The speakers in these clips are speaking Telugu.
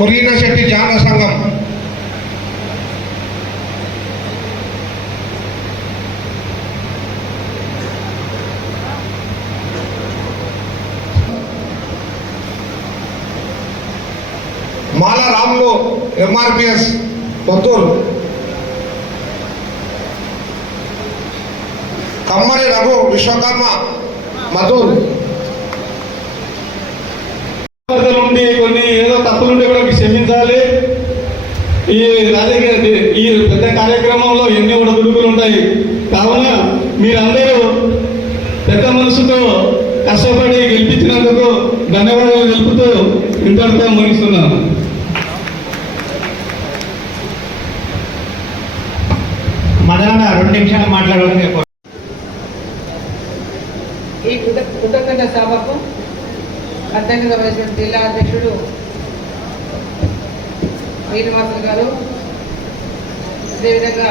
కురీన శెట్టి జాన సంఘం, మాల రాములు ఎంఆర్పిఎస్ కొత్తూరు, కమ్మరి రఘు విశ్వకర్మ మధూర్. ఉండి కొన్ని ఏదో తప్పులుంటే కూడా క్షమించాలి. ఈ రాజకీయ ఈ పెద్ద కార్యక్రమంలో ఎన్ని కూడా దుడుకులు ఉంటాయి. కావున మీరందరూ పెద్ద మనసుతో కష్టపడి గెలిపించినందుకు ధన్యవాదాలు తెలుపుతూ ఇంతటితో ముగిస్తున్నాను. మదన 2 నిమిషాలు మాట్లాడాలని ఈ కృతజ్ఞత సభకు అధ్యక్షత వహించిన జిల్లా అధ్యక్షుడు శ్రీనివాసులు గారు, అదేవిధంగా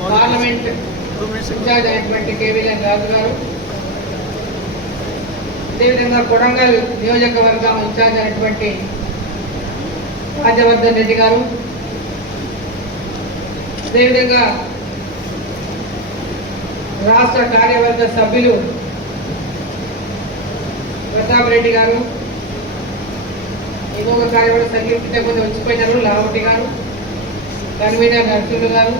పార్లమెంట్ ఇన్ఛార్జ్ అయినటువంటి కేవీఎన్ రాజు గారు, అదేవిధంగా కొడంగల్ నియోజకవర్గం ఇన్ఛార్జ్ అయినటువంటి రాజవర్ధన్ రెడ్డి గారు, అదేవిధంగా రాష్ట్ర కార్యవర్గ సభ్యులు ప్రతాప్ రెడ్డి గారు, ఇంకొక కార్యవర్గ సభ్యులు కొంచెం వచ్చిపోయినారు లావటి గారు, కన్వీనర్ నరసింహ గారు,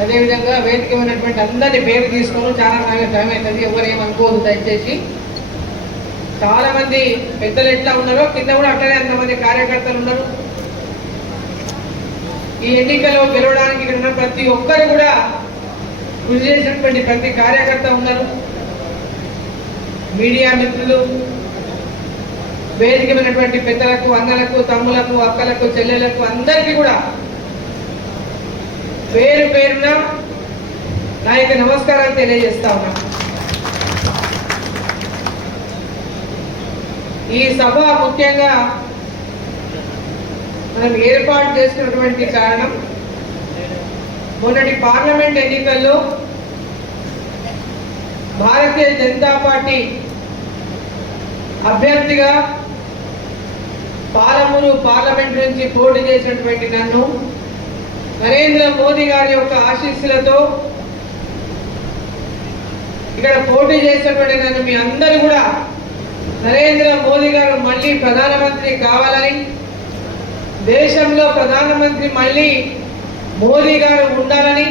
అదేవిధంగా వేదిక ఉన్నటువంటి అందరి పేరు తీసుకొని చాలా టైం అవుతుంది, ఎవరేమనుకోదు దయచేసి. చాలా మంది పెద్దలు ఎట్లా ఉన్నారో కింద కూడా అట్లనే అంతమంది కార్యకర్తలు ఉన్నారు. ఈ ఎన్నికల్లో గెలవడానికి ఇక్కడ ఉన్న ప్రతి ఒక్కరు కూడా కృషి చేసినటువంటి ప్రతి కార్యకర్త ఉన్నారు. మీడియా మిత్రులు, వేదికమైనటువంటి పెద్దలకు, అన్నలకు, తమ్ములకు, అక్కలకు, చెల్లెలకు అందరికీ కూడా పేరు పేరున నా యొక్క నమస్కారాలు తెలియజేస్తా ఉన్నా. ఈ సభ ముఖ్యంగా మనం ఏర్పాటు చేసుకున్నటువంటి కారణం మొన్నటి పార్లమెంట్ ఎన్నికల్లో భారతీయ జనతా పార్టీ అభ్యర్థిగా పాలమూరు పార్లమెంట్ నుంచి పోటీ చేసినటువంటి నన్ను నరేంద్ర మోదీ గారి యొక్క ఆశీస్సులతో ఇక్కడ పోటీ చేసినటువంటి నన్ను మీ అందరూ కూడా నరేంద్ర మోదీ గారు మళ్ళీ ప్రధానమంత్రి కావాలని, దేశంలో ప్రధానమంత్రి మళ్ళీ మోదీ గారు ఉండాలని,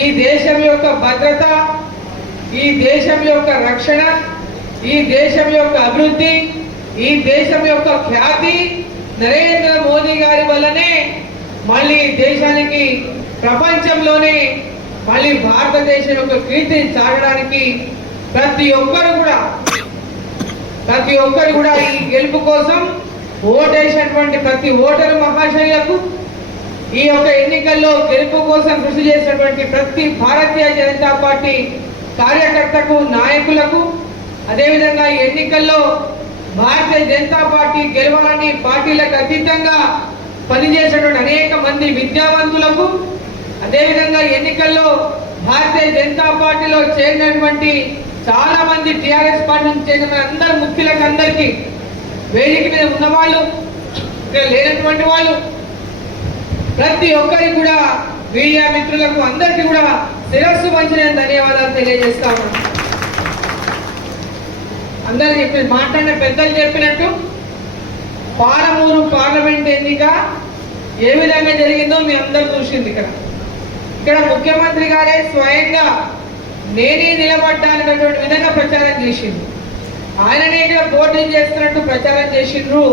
ఈ దేశం యొక్క భద్రత, ఈ దేశం యొక్క రక్షణ, ఈ దేశం యొక్క అభివృద్ధి, ఈ దేశం యొక్క ఖ్యాతి నరేంద్ర మోదీ గారి వల్లనే మళ్ళీ దేశానికి ప్రపంచంలోనే మళ్ళీ భారతదేశం యొక్క కీర్తిని చాటడానికి ప్రతి ఒక్కరు కూడా ఈ గెలుపు కోసం ఓటేసినటువంటి ప్రతి ఓటరు మహాశయులకు, ఈ యొక్క ఎన్నికల్లో గెలుపు కోసం కృషి చేసినటువంటి ప్రతి భారతీయ జనతా పార్టీ కార్యకర్తకు, నాయకులకు, అదేవిధంగా ఈ ఎన్నికల్లో భారతీయ జనతా పార్టీ గెలవాలని పార్టీలకు అతీతంగా పనిచేసినటువంటి అనేక మంది విద్యావంతులకు, అదేవిధంగా ఎన్నికల్లో భారతీయ జనతా పార్టీలో చేరినటువంటి చాలా మంది టీఆర్ఎస్ పార్టీ నుంచి చేరిన అందరు ముఖ్యులకు అందరికీ, వేదిక మీద ఉన్నవాళ్ళు, ఇక్కడ లేనటువంటి వాళ్ళు, ప్రతి ఒక్కరికి కూడా, మీడియా మిత్రులకు అందరికీ కూడా శిరస్సు వంచిన ధన్యవాదాలు తెలియజేస్తా ఉన్నాను. అందరు మాట్లాడిన పెద్దలు చెప్పినట్టు పాలమూరు పార్లమెంట్ ఎన్నిక ఏ విధంగా జరిగిందో మీ అందరూ చూసింది. ఇక్కడ ముఖ్యమంత్రి గారే స్వయంగా నేనే నిలబడ్డానటువంటి విధంగా ప్రచారం చేసింది. ఆయననే ఇక్కడ పోటీ చేస్తున్నట్టు ప్రచారం చేసిండ్రు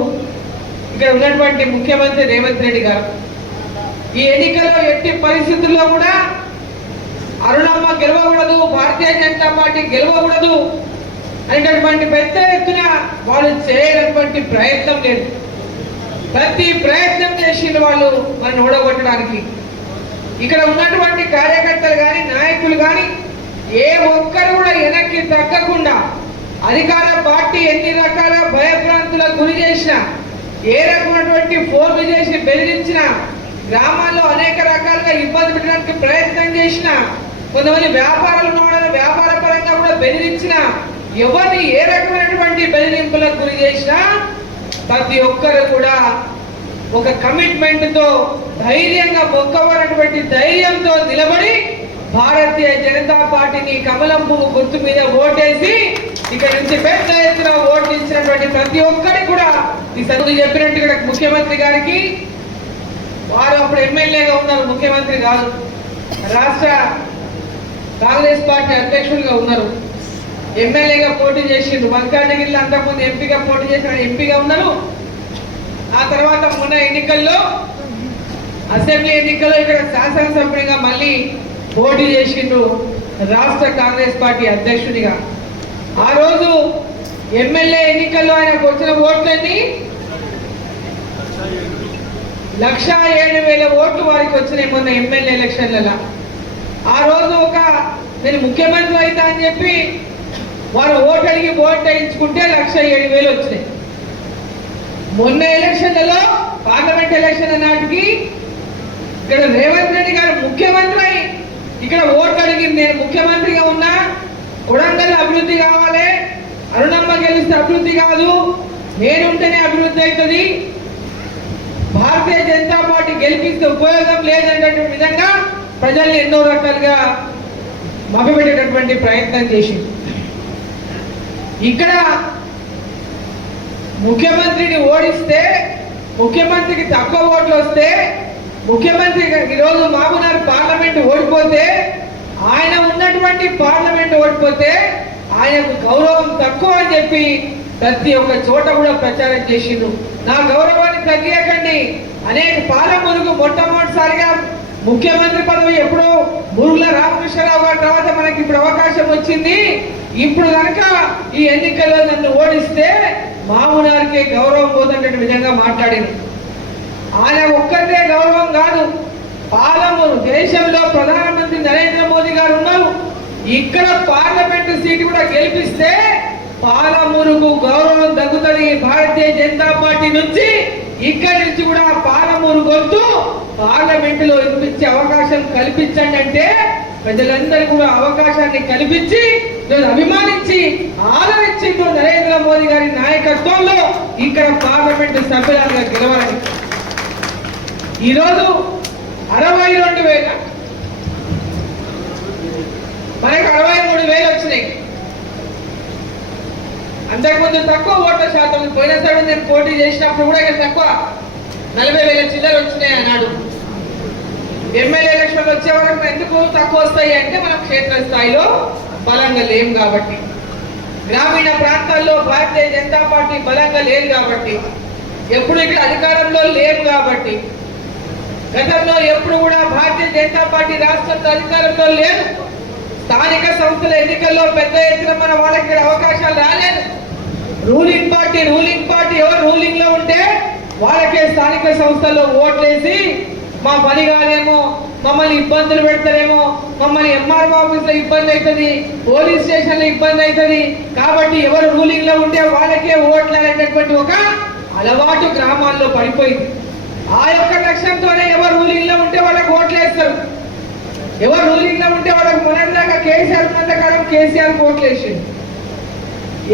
ఇక్కడ ఉన్నటువంటి ముఖ్యమంత్రి రేవంత్ రెడ్డి గారు. ఈ ఎన్నికల్లో ఎట్టి పరిస్థితుల్లో కూడా అరుణమ్మ గెలవకూడదు, భారతీయ జనతా పార్టీ గెలవకూడదు అనేటటువంటి పెద్ద ఎత్తున వాళ్ళు చేయనటువంటి ప్రయత్నం లేదు. ప్రతి ప్రయత్నం చేసిండ్రు వాళ్ళు మనల్ని ఓడగొట్టడానికి. ఇక్కడ ఉన్నటువంటి కార్యకర్తలు కానీ, నాయకులు కానీ ఏ ఒక్కరు కూడా వెనక్కి తగ్గకుండా అధికార పార్టీ ఎన్ని రకాల భయభ్రాంతులకు గురి చేసినా, ఏ రకమైనటువంటి ఫోన్లు చేసి బెదిరించినా, గ్రామాల్లో అనేక రకాలుగా ఇబ్బంది పెట్టడానికి ప్రయత్నం చేసిన, కొంతమంది వ్యాపారాలు వ్యాపార పరంగా కూడా బెదిరించిన, ఎవరిని ఏ రకమైనటువంటి బెదిరింపులకు గురి చేసినా ప్రతి ఒక్కరు కూడా ఒక కమిట్మెంట్ తో ధైర్యంగా మొక్కవనటువంటి ధైర్యంతో నిలబడి భారతీయ జనతా పార్టీని కమలం పువ్వు గుర్తు మీద ఓటేసి ఇక్కడ నుంచి పెద్ద ఎత్తున ఓట్లు ఇచ్చినటువంటి ప్రతి ఒక్కరికి కూడా ఈ సభ్యులు చెప్పినట్టు ఇక్కడ ముఖ్యమంత్రి గారికి, వారు అప్పుడు ఎమ్మెల్యేగా ఉన్నారు, ముఖ్యమంత్రి కాదు, రాష్ట్ర కాంగ్రెస్ పార్టీ అధ్యక్షులుగా ఉన్నారు, ఎమ్మెల్యేగా పోటీ చేసిండు, మల్కాజ్గిరిలో అంతకుముందు ఎంపీగా పోటీ చేసిన ఎంపీగా ఉన్నారు. ఆ తర్వాత మొన్న ఎన్నికల్లో అసెంబ్లీ ఎన్నికల్లో ఇక్కడ శాసనసభ్యుడిగా మళ్ళీ పోటీ చేసిండు రాష్ట్ర కాంగ్రెస్ పార్టీ అధ్యక్షుడిగా. ఆ రోజు ఎమ్మెల్యే ఎన్నికల్లో ఆయనకు వచ్చిన ఓట్లన్నీ 1,07,000 ఓట్లు వారికి వచ్చినాయి మొన్న ఎమ్మెల్యే ఎలక్షన్లలో. ఆ రోజు నేను ముఖ్యమంత్రి అవుతా అని చెప్పి వారు ఓటు అడిగి ఓటు వేయించుకుంటే 1,07,000 వచ్చినాయి. మొన్న ఎలక్షన్లలో పార్లమెంట్ ఎలక్షన్ నాటికి ఇక్కడ రేవంత్ రెడ్డి గారు ముఖ్యమంత్రి అయి ఇక్కడ ఓటు అడిగింది, నేను ముఖ్యమంత్రిగా ఉన్నా, కొడంగల్ అభివృద్ధి కావాలి, అరుణమ్మ గెలిస్తే అభివృద్ధి కాదు, నేనుంటేనే అభివృద్ధి అవుతుంది, భారతీయ జనతా పార్టీ గెలిపిస్తే ఉపయోగం లేదనేటువంటి విధంగా ప్రజల్ని ఎన్నో రకాలుగా మభ్యపెట్టేటటువంటి ప్రయత్నం చేసింది. ఇక్కడ ముఖ్యమంత్రిని ఓడిస్తే, ముఖ్యమంత్రికి తక్కువ ఓట్లు వస్తే, ముఖ్యమంత్రి ఈరోజు మహబూబ్నగర్ పార్లమెంట్ ఓడిపోతే, ఆయన ఉన్నటువంటి పార్లమెంట్ ఓడిపోతే ఆయనకు గౌరవం తక్కువ అని చెప్పి ప్రతి ఒక్క చోట కూడా ప్రచారం చేసిండు. నా గౌరవాన్ని తగ్గియకండి, అనేక పాలమురుగు మొట్టమొదటిసారిగా ముఖ్యమంత్రి పదవి ఎప్పుడో మురుగుల రామకృష్ణరావు గారి తర్వాత మనకి ఇప్పుడు అవకాశం వచ్చింది, ఇప్పుడు కనుక ఈ ఎన్నికల్లో నన్ను ఓడిస్తే మహబూబ్నగర్కే గౌరవం పోతున్న విధంగా మాట్లాడింది. ఆయన ఒక్కటే గౌరవం కాదు, పాలమూరు దేశంలో ప్రధానమంత్రి నరేంద్ర మోదీ గారు ఉన్నారు, ఇక్కడ పార్లమెంటు సీటు కూడా గెలిపిస్తే పాలమూరుకు గౌరవం తగ్గుతుంది. భారతీయ జనతా పార్టీ నుంచి ఇక్కడి నుంచి కూడా పాలమూరు గొంతు పార్లమెంటులో వినిపించే అవకాశం కల్పించండి అంటే ప్రజలందరూ కూడా అవకాశాన్ని కల్పించి అభిమానించి ఆదరించిండు నరేంద్ర మోదీ గారి నాయకత్వంలో ఇక్కడ పార్లమెంటు సభ్యులుగా గెలవాలని. ఈరోజు 62,000 మనకు 63,000 వచ్చినాయి. అంతకుముందు తక్కువ ఓట్ల శాతం, పోయినసారి నేను పోటీ చేసినప్పుడు కూడా ఇక్కడ తక్కువ 40,000 చిల్లర వచ్చినాయి అన్నాడు. ఎమ్మెల్యే ఎలక్షన్లు వచ్చే వరకు ఎందుకు తక్కువ వస్తాయి అంటే మనం క్షేత్రస్థాయిలో బలంగా లేం కాబట్టి, గ్రామీణ ప్రాంతాల్లో భారతీయ జనతా పార్టీ బలంగా లేదు కాబట్టి, ఎప్పుడు ఇక్కడ అధికారంలో లేము కాబట్టి, గతంలో ఎప్పుడు కూడా భారతీయ జనతా పార్టీ రాష్ట్రంలో అధికారంలో లేదు, స్థానిక సంస్థల ఎన్నికల్లో పెద్ద ఎత్తున మన వాళ్ళకి అవకాశాలు రాలేదు. రూలింగ్ పార్టీ ఎవరు రూలింగ్ లో ఉంటే వాళ్ళకే స్థానిక సంస్థల్లో ఓట్లేసి మా పని కాదేమో, మమ్మల్ని ఇబ్బందులు పెడతారేమో, మమ్మల్ని ఎంఆర్ఓ ఆఫీస్ లో ఇబ్బంది అవుతుంది, పోలీస్ స్టేషన్ లో ఇబ్బంది అవుతుంది, కాబట్టి ఎవరు రూలింగ్ లో ఉంటే వాళ్ళకే ఓట్లు అనేటటువంటి ఒక అలవాటు గ్రామాల్లో పడిపోయింది. ఆ యొక్క లక్ష్యంతోనే ఎవరు రూలింగ్ లో ఉంటే వాళ్ళకి ఓట్లు వేస్తారు, ఎవరు రూలింగ్ లో ఉంటే వాళ్ళకి మొన్నటిదాకా కేసీఆర్ మందకాలం కేసీఆర్ ఓట్లు వేసింది.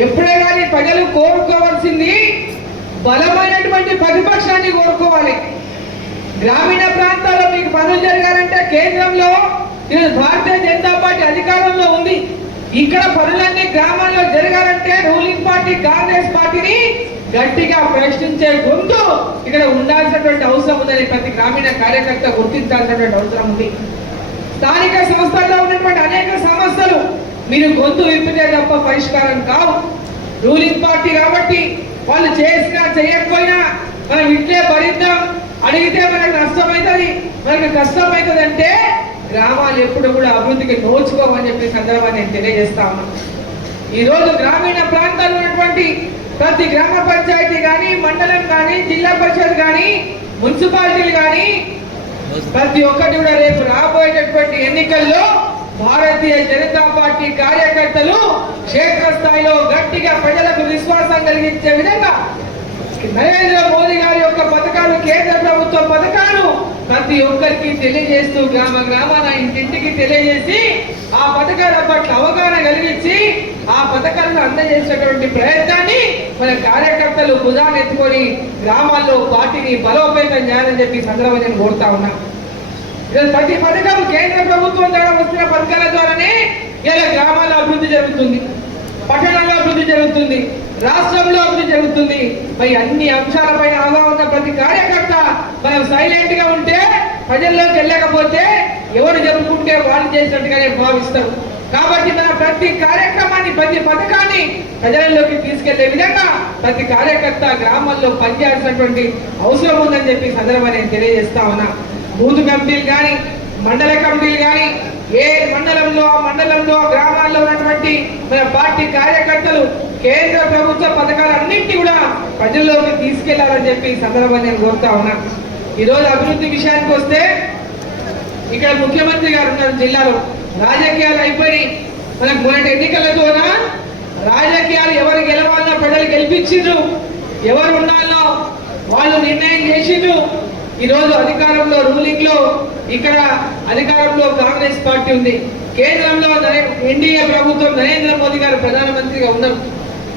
ఎప్పుడే కానీ ప్రజలు కోరుకోవాల్సింది బలమైనటువంటి ప్రతిపక్షాన్ని కోరుకోవాలి. గ్రామీణ ప్రాంతాల్లో మీకు పనులు జరగాలంటే కేంద్రంలో భారతీయ జనతా పార్టీ అధికారంలో ఉంది, ఇక్కడ పనులన్నీ గ్రామాల్లో జరగాలంటే రూలింగ్ పార్టీ కాంగ్రెస్ పార్టీని గట్టిగా ప్రశ్నించే గొంతు ఇక్కడ ఉండాల్సినటువంటి అవసరం ఉందని ప్రతి గ్రామీణ కార్యకర్త గుర్తించాల్సినటువంటి అవసరం ఉంది. స్థానిక సంస్థల్లో ఉన్నటువంటి అనేక సమస్యలు మీరు గొంతు విప్పితే తప్ప పరిష్కారం కావు. రూలింగ్ పార్టీ కాబట్టి వాళ్ళు చేసినా చేయకపోయినా మనం ఇట్లే భరిద్దాం, అడిగితే మనకు నష్టమవుతుంది, మనకు కష్టం అవుతుంది అంటే గ్రామాలు ఎప్పుడు కూడా అభివృద్ధికి నోచుకోవని చెప్పి సందర్భాన్ని నేను తెలియజేస్తా ఉన్నాను. ఈరోజు గ్రామీణ ప్రాంతాల్లో ఉన్నటువంటి ప్రతి గ్రామ పంచాయతీ కానీ, మండలం కానీ, జిల్లా పరిషత్ కానీ, మున్సిపాలిటీలు కానీ ప్రతి ఒక్కటి కూడా రేపు రాబోయేటటువంటి ఎన్నికల్లో భారతీయ జనతా పార్టీ కార్యకర్తలు క్షేత్రస్థాయిలో గట్టిగా ప్రజలకు విశ్వాసం కలిగించే విధంగా నరేంద్ర మోదీ గారి యొక్క పథకాలు, కేంద్ర ప్రభుత్వ పథకాలు ప్రతి ఒక్కరికి తెలియజేస్తూ గ్రామ గ్రామాన ఇంటింటికి తెలియజేసి ఆ పథకాల పట్ల అవగాహన కలిగించి ఆ పథకాలను అందజేసేటువంటి ప్రయత్నాన్ని మన కార్యకర్తలు భుజాన్ని ఎత్తుకొని గ్రామాల్లో పార్టీని బలోపేతం చేయాలని చెప్పి సందర్భంగా నేను కోరుతా ఉన్నా. ప్రతి పథకం కేంద్ర ప్రభుత్వం ద్వారా వస్తున్న పథకాల ద్వారానే ఇలా గ్రామాల్లో అభివృద్ధి జరుగుతుంది, పట్టణాల్లో అభివృద్ధి జరుగుతుంది, రాష్ట్రంలో అభివృద్ధి జరుగుతుంది. మరి అన్ని అంశాలపైన అవగాహన ఉన్న ప్రతి కార్యకర్త మనం సైలెంట్ గా ఉంటే, ప్రజల్లోకి వెళ్ళకపోతే ఎవరు జరుపుకుంటే వాళ్ళు చేసినట్టుగానే భావిస్తారు. కాబట్టి మన ప్రతి కార్యక్రమాన్ని, ప్రతి పథకాన్ని ప్రజలలోకి తీసుకెళ్లే విధంగా ప్రతి కార్యకర్త గ్రామాల్లో పనిచేయాల్సినటువంటి అవసరం ఉందని చెప్పి సందర్భంగా నేను తెలియజేస్తా ఉన్నా. బూత్ కమిటీలు కానీ, మండల కమిటీలు కానీ, ఏ మండలంలో ఆ మండలంలో గ్రామాల్లో ఉన్నటువంటి మన పార్టీ కార్యకర్తలు కేంద్ర ప్రభుత్వ పథకాలన్నింటినీ కూడా ప్రజల్లోకి తీసుకెళ్లాలని చెప్పి సందర్భంగా నేను కోరుతా ఉన్నా. ఈరోజు అభివృద్ధి విషయానికి వస్తే ఇక్కడ ముఖ్యమంత్రి గారు ఉన్నారు జిల్లాలో. రాజకీయాలు అయిపోయి మనకు మొన్నటి ఎన్నికలతోన రాజకీయాలు ఎవరు గెలవాలన్నా ప్రజలు గెలిపించిండ్రు, ఎవరు ఉండాలనో వాళ్ళు నిర్ణయం చేసిండ్రు. ఈరోజు అధికారంలో రూలింగ్ లో ఇక్కడ అధికారంలో కాంగ్రెస్ పార్టీ ఉంది, కేంద్రంలో ఎన్డీఏ ప్రభుత్వం నరేంద్ర మోదీ గారు ప్రధానమంత్రిగా ఉన్నారు.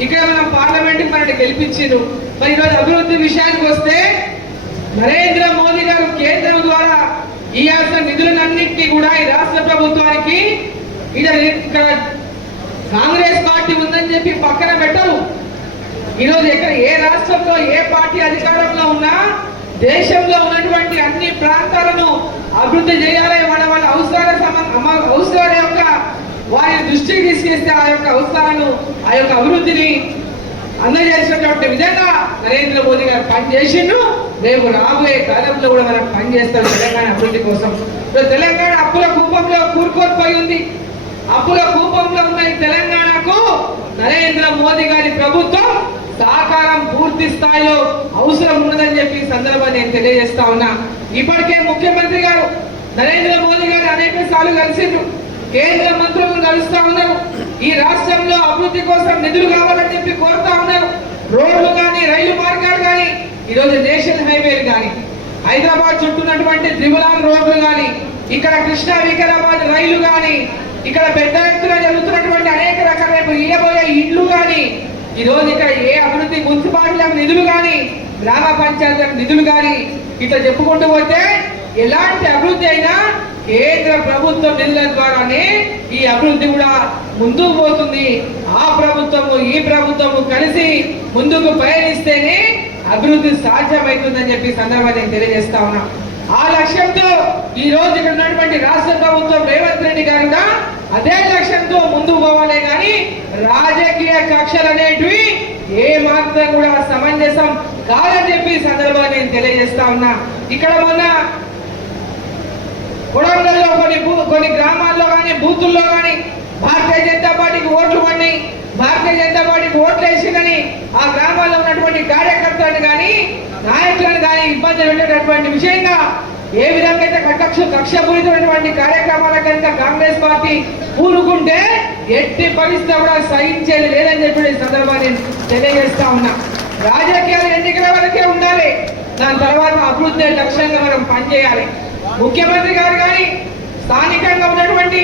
ఇక్కడ మనం పార్లమెంట్ మనల్ని గెలిపించారు. మరి ఈరోజు అభివృద్ధి విషయానికి వస్తే నరేంద్ర మోదీ గారు కేంద్రం ద్వారా ఇవ్వాల్సిన నిధులన్నింటినీ కూడా ఈ రాష్ట్ర ప్రభుత్వానికి ఇక్కడ కాంగ్రెస్ పార్టీ ఉందని చెప్పి పక్కన పెట్టరు. ఈరోజు ఎక్కడ ఏ రాష్ట్రంలో ఏ పార్టీ అధికారంలో ఉన్నా దేశంలో ఉన్నటువంటి అన్ని ప్రాంతాలను అభివృద్ధి చేయాలి, వాళ్ళ అవసరాల యొక్క వారి దృష్టికి తీసుకెళ్తే ఆ యొక్క అవసరాలను, ఆ యొక్క అభివృద్ధిని అందజేసినటువంటి విధంగా నరేంద్ర మోదీ గారు పనిచేసిండు. రేపు రాబోయే కాలంలో కూడా మనం పనిచేస్తాం తెలంగాణ అభివృద్ధి కోసం. తెలంగాణ అప్పుల కూపంలో కూరుకోల్పోయి ఉంది. అప్పుల కూపంలో ఉన్న ఈ తెలంగాణకు నరేంద్ర మోదీ గారి ప్రభుత్వం సహకారం పూర్తి స్థాయిలో అవసరం ఉన్నదని చెప్పి సందర్భంగా నేను తెలియజేస్తా ఉన్నా. ఇప్పటికే ముఖ్యమంత్రి గారు నరేంద్ర మోదీ గారు అనేక సార్లు కలిసిండ్రు, కేంద్ర మంత్రులను కలుస్తా ఉన్నారు. ఈ రాష్ట్రంలో అభివృద్ధి కోసం నిధులు కావాలని చెప్పి కోరుతా ఉన్నారు. రోడ్లు కానీ, రైలు మార్గాలు కానీ, ఈరోజు నేషనల్ హైవేలు కానీ, హైదరాబాద్ చుట్టూన్నటువంటి త్రిపులాన్ రోడ్లు కానీ, ఇక్కడ కృష్ణా వికారాబాద్ రైలు కానీ, ఇక్కడ పెద్ద ఎత్తున జరుగుతున్నటువంటి అనేక రకాల ఇయ్యబోయే ఇండ్లు కానీ, ఈ రోజు ఇక్కడ ఏ అభివృద్ధి మున్సిపాలిటీలకు నిధులు కానీ, గ్రామ పంచాయతీలకు నిధులు కానీ, ఇట్లా చెప్పుకుంటూ పోతే ఎలాంటి అభివృద్ధి అయినా కేంద్ర ప్రభుత్వం నిధుల ద్వారానే ఈ అభివృద్ధి కూడా ముందుకు పోతుంది. ఆ ప్రభుత్వము ఈ ప్రభుత్వము కలిసి ముందుకు పయనిస్తేనే అభివృద్ధి సాధ్యమవుతుందని చెప్పి సందర్భంగా నేను తెలియజేస్తా ఉన్నా. ఆ లక్ష్యంతో ఈ రోజు ఇక్కడ ఉన్నటువంటి రాష్ట్ర ప్రభుత్వం రేవంత్ రెడ్డి గారు అదే లక్ష్యంతో ముందుకు పోవాలే కానీ రాజకీయ కక్షలు అనేటివి ఏ మాత్రం కూడా సమంజసం కాదని చెప్పి సందర్భంగా నేను తెలియజేస్తా ఉన్నా. ఇక్కడ మొన్న కొడంగల్లో కొన్ని గ్రామాల్లో కానీ, బూతుల్లో కానీ భారతీయ జనతా పార్టీకి ఓట్లు పడినాయి, భారతీయ జనతా పార్టీకి ఓట్లు వేసిందని ఆ గ్రామాల్లో ఉన్నటువంటి కార్యకర్తలను కానీ, నాయకులను కానీ ఇబ్బంది పెట్టేటటువంటి విషయంగా ఏ విధంగా అయితే కక్షపూరితమైనటువంటి కార్యక్రమాల కనుక కాంగ్రెస్ పార్టీ పూనుకుంటే ఎట్టి పరిస్థితి కూడా సహించేది లేదని చెప్పి సందర్భాన్ని తెలియజేస్తా ఉన్నా. రాజకీయాలు ఎన్నికల వరకే ఉండాలి, దాని తర్వాత అభివృద్ధి లక్ష్యంగా మనం పనిచేయాలి. ముఖ్యమంత్రి గారు కానీ, స్థానికంగా ఉన్నటువంటి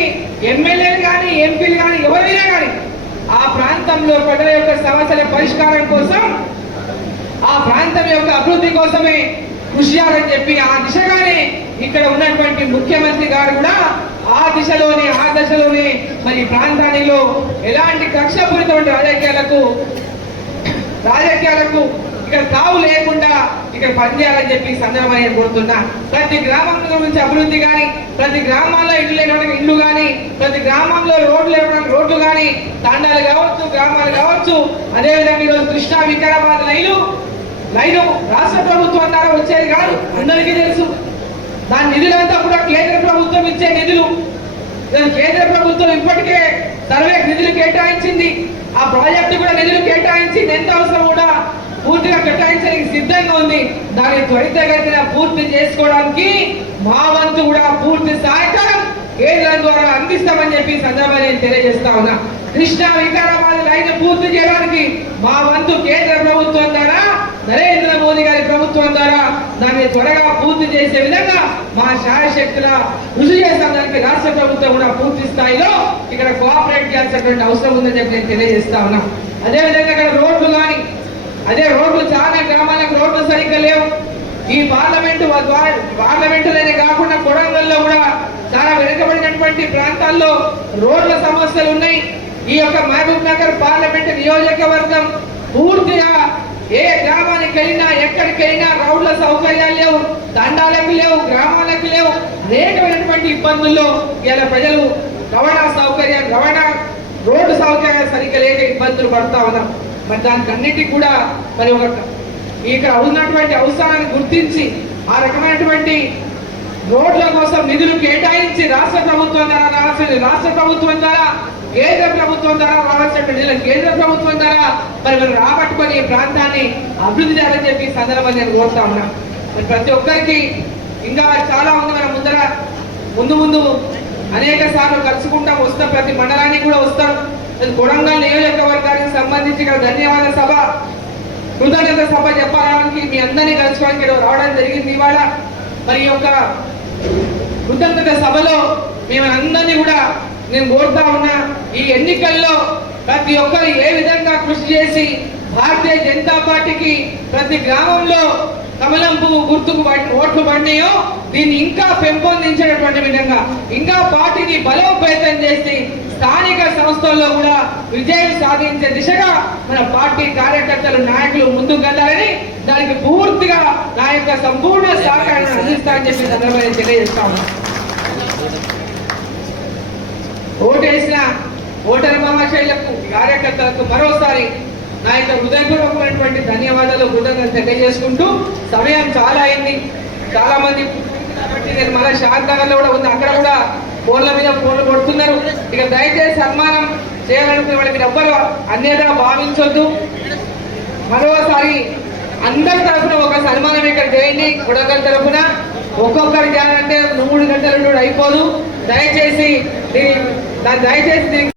ఎమ్మెల్యేలు కానీ, ఎంపీలు కానీ, ఎవరైనా కానీ ఆ ప్రాంతంలో ప్రజల యొక్క సమస్యల పరిష్కారం కోసం, ఆ ప్రాంతం యొక్క అభివృద్ధి కోసమే కృషి చేయాలని చెప్పి ఆ దిశగానే ఇక్కడ ఉన్నటువంటి ముఖ్యమంత్రి గారు కూడా ఆ దశలోనే మరి ప్రాంతానిలో ఎలాంటి కక్షపూరితమైన రాజకీయాలకు ఇక్కడ తావు లేకుండా ఇక్కడ పనిచేయాలని చెప్పి సందర్భంగా నేను కోరుతున్నా. ప్రతి గ్రామంలో నుంచి అభివృద్ధి కానీ, ప్రతి గ్రామాల్లో ఇల్లు లేని ఇల్లు కానీ, ప్రతి గ్రామంలో రోడ్లు కానీ, తాండాలు కావచ్చు, గ్రామాలు కావచ్చు. అదేవిధంగా ఈరోజు కృష్ణా వికారాబాద్ లైను రాష్ట్ర ప్రభుత్వం ద్వారా వచ్చేది కాదు, అందరికీ తెలుసు. దాని నిధులంతా కూడా కేంద్ర ప్రభుత్వం ఇచ్చే నిధులు. కేంద్ర ప్రభుత్వం ఇప్పటికే సర్వే నిధులు కేటాయించింది, ఆ ప్రాజెక్టు కూడా నిధులు కేటాయించింది. ఎంత అవసరం కూడా పూర్తిగా కేటాయించడానికి సిద్ధంగా ఉంది. దాన్ని త్వరితగతిన పూర్తి చేసుకోవడానికి మా వంతు కూడా పూర్తి సహకారం కేంద్రం ద్వారా అందిస్తామని చెప్పి సందర్భంగా నేను తెలియజేస్తా ఉన్నా. కృష్ణా వికారాబాద్ లైన్ పూర్తి చేయడానికి మా వంతు కేంద్ర ప్రభుత్వం ద్వారా, నరేంద్ర మోదీ గారి ప్రభుత్వం ద్వారా దాన్ని త్వరగా పూర్తి చేసే విధంగా మా శాయశక్తుల కృషి చేస్తాం. దానికి రాష్ట్ర ప్రభుత్వం కూడా పూర్తి స్థాయిలో ఇక్కడ కోఆపరేట్ చేయాల్సినటువంటి అవసరం ఉందని చెప్పి నేను తెలియజేస్తా ఉన్నా. అదేవిధంగా ఇక్కడ రోడ్లు కానీ రోడ్లు చాలా గ్రామాలకు రోడ్లు సరిగ్గా లేవు. ఈ పార్లమెంటులోనే కాకుండా కొడంగల్లో కూడా చాలా వెనుకబడినటువంటి ప్రాంతాల్లో రోడ్ల సమస్యలు ఉన్నాయి. ఈ యొక్క మహబూబ్ నగర్ పార్లమెంట్ నియోజకవర్గం పూర్తిగా ఏ గ్రామానికి వెళ్ళినా ఎక్కడికి వెళ్ళినా రోడ్ల సౌకర్యాలు లేవు, తండాలకు లేవు, గ్రామాలకు లేవు. అనేకమైనటువంటి ఇబ్బందుల్లో ఇలా ప్రజలు రవాణా రోడ్డు సౌకర్యాలు సరిగ్గా లేక ఇబ్బందులు పడతా ఉన్నాం. మరి దానికి అన్నిటికీ కూడా మరి ఒక ఇక్కడ ఉన్నటువంటి అవసరాన్ని గుర్తించి ఆ రకమైనటువంటి రోడ్ల కోసం నిధులు కేటాయించి రాష్ట్ర ప్రభుత్వం ద్వారా రాష్ట్ర ప్రభుత్వం ద్వారా కేంద్ర ప్రభుత్వం ద్వారా రావాల్సిన నిధులు కేంద్ర ప్రభుత్వం ద్వారా మరి మనం రాబట్టుకొని ఈ ప్రాంతాన్ని అభివృద్ధి చేయాలని చెప్పి సందర్భంగా నేను కోరుతా ఉన్నా. మరి ప్రతి ఒక్కరికి ఇంకా చాలా ఉంది. మన ముందు అనేక సార్లు కలుసుకుంటాం, వస్తాం, ప్రతి మండలానికి కూడా వస్తాం. కొడంగల్ నియోజకవర్గానికి సంబంధించి ఇక్కడ ధన్యవాద సభ, కృతజ్ఞత సభ చెప్పడానికి మీ అందరినీ కలుసుకోవడానికి రావడం జరిగింది ఇవాళ. మరి ఈ యొక్క కృతజ్ఞత సభలో మిమ్మల్ని అందరినీ కూడా నేను కోరుతా ఉన్నా, ఈ ఎన్నికల్లో ప్రతి ఒక్కరు ఏ విధంగా కృషి చేసి భారతీయ జనతా పార్టీకి ప్రతి గ్రామంలో కమలం పువ్వు గుర్తుకు ఓట్లు పడినాయో దీన్ని ఇంకా పెంపొందించేటటువంటి విధంగా ఇంకా పార్టీని బలోపేతం చేసి స్థానిక సంస్థల్లో కూడా విజయం సాధించే దిశగా మన పార్టీ కార్యకర్తలు నాయకులు ముందుకు వెళ్ళాలని, దానికి పూర్తిగా నా యొక్క సంపూర్ణ సహకారాన్ని అందిస్తానని చెప్పి సందర్భంగా తెలియజేస్తా ఉన్నాను. ఓటేసిన ఓటరు మహాశైలకు కార్యకర్తలకు మరోసారి నా యొక్క హృదయపూర్వకమైనటువంటి ధన్యవాదాలు కృతజ్ఞతలు తెలియజేసుకుంటూ, సమయం చాలా అయింది, చాలా మంది కాబట్టి నేను మళ్ళీ శాంతనగర్లో కూడా ఉంది, అక్కడ కూడా ఫోన్ల మీద ఫోన్లు కొడుతున్నారు. ఇక దయచేసి సన్మానం చేయాలనుకునే వాళ్ళు మీరు ఎవ్వరు అన్యదా భావించొద్దు. మరోసారి అందరి తరఫున ఒక సన్మానం ఇక్కడ చేయండి. కొడంగల్ తరఫున ఒక్కొక్కరు చేయాలంటే 3 గంటలు అయిపోదు. దయచేసి